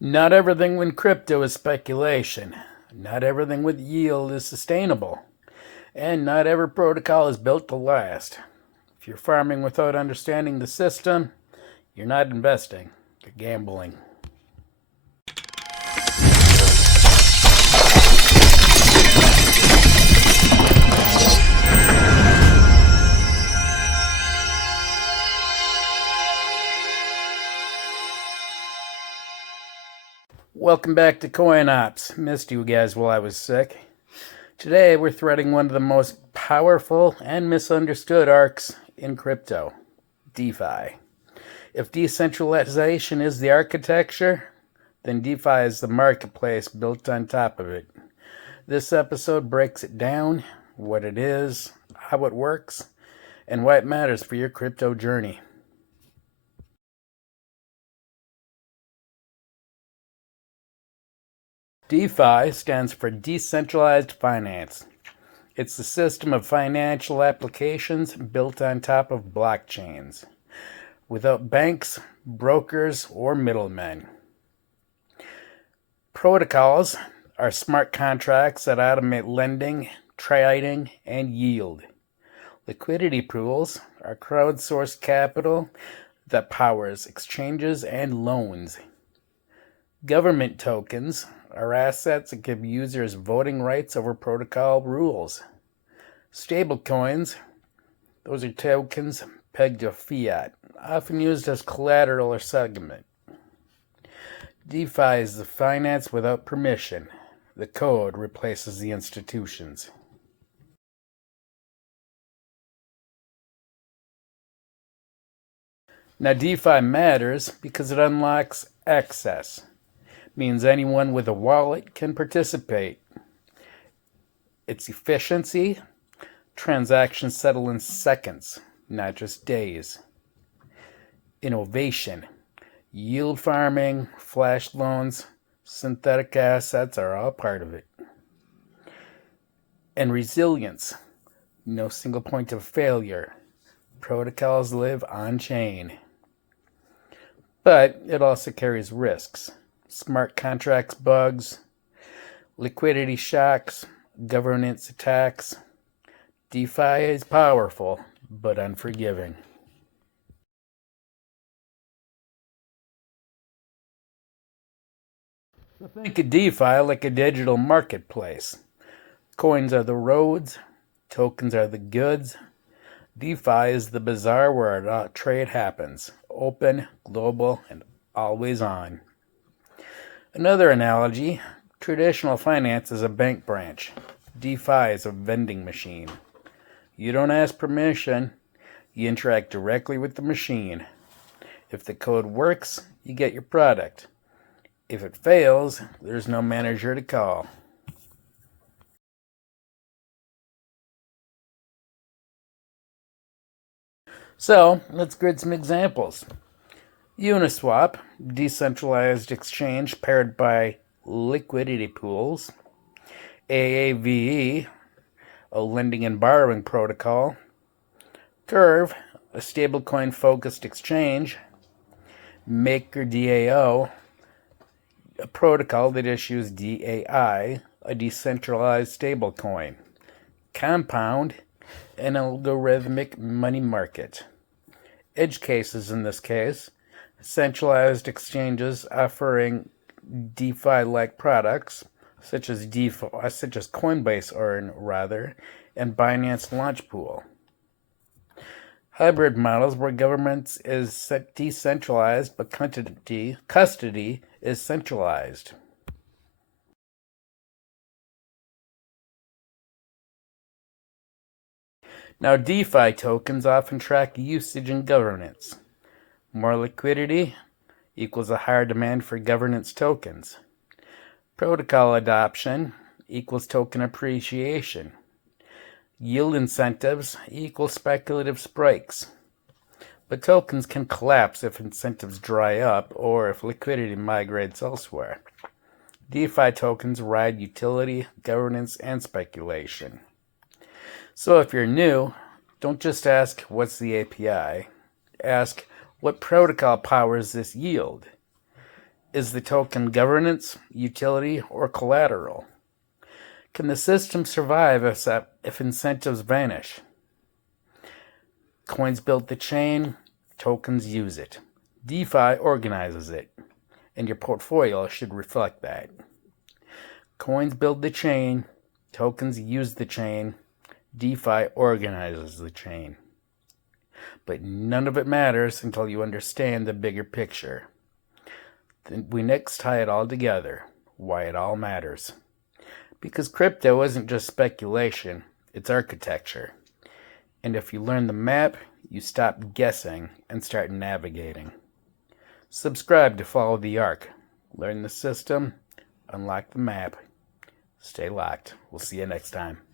Not everything with crypto is speculation. Not everything with yield is sustainable. And not every protocol is built to last. If you're farming without understanding the system, you're not investing, you're gambling. Welcome back to Coin Ops. Missed you guys while I was sick. Today we're threading one of the most powerful and misunderstood arcs in crypto, DeFi. If decentralization is the architecture, then DeFi is the marketplace built on top of it. This episode breaks it down, what it is, how it works, and why it matters for your crypto journey. DeFi stands for Decentralized Finance. It's the system of financial applications built on top of blockchains, without banks, brokers, or middlemen. Protocols are smart contracts that automate lending, trading, and yield. Liquidity pools are crowdsourced capital that powers exchanges and loans. Government tokens are assets that give users voting rights over protocol rules. Stablecoins, those are tokens pegged to fiat, often used as collateral or settlement. DeFi is the finance without permission. The code replaces the institutions. Now, DeFi matters because it unlocks access. Means anyone with a wallet can participate. Its efficiency, transactions settle in seconds, not just days. Innovation, yield farming, flash loans, synthetic assets are all part of it. And resilience, no single point of failure. Protocols live on chain. But it also carries risks. Smart contracts bugs, liquidity shocks, governance attacks. DeFi is powerful, but unforgiving. So think of DeFi like a digital marketplace. Coins are the roads, tokens are the goods. DeFi is the bazaar where trade happens, open, global, and always on. Another analogy, traditional finance is a bank branch. DeFi is a vending machine. You don't ask permission, you interact directly with the machine. If the code works, you get your product. If it fails, there's no manager to call. So, let's grid some examples. Uniswap, decentralized exchange paired by liquidity pools. Aave, a lending and borrowing protocol. Curve, a stablecoin focused exchange. MakerDAO, a protocol that issues DAI, a decentralized stablecoin. Compound, an algorithmic money market. Edge cases in this case, centralized exchanges offering DeFi-like products, such as Coinbase and Binance Launch Pool. Hybrid models where governance is decentralized but custody is centralized. Now, DeFi tokens often track usage and governance. More liquidity equals a higher demand for governance tokens. Protocol adoption equals token appreciation. Yield incentives equal speculative spikes. But tokens can collapse if incentives dry up or if liquidity migrates elsewhere. DeFi tokens ride utility, governance, and speculation. So if you're new, don't just ask, what's the API? Ask, what protocol powers this yield? Is the token governance, utility, or collateral? Can the system survive if incentives vanish? Coins build the chain, tokens use it. DeFi organizes it, and your portfolio should reflect that. Coins build the chain, tokens use the chain, DeFi organizes the chain. But none of it matters until you understand the bigger picture. Then we next tie it all together, why it all matters. Because crypto isn't just speculation, it's architecture. And if you learn the map, you stop guessing and start navigating. Subscribe to follow the arc. Learn the system, unlock the map. Stay locked. We'll see you next time.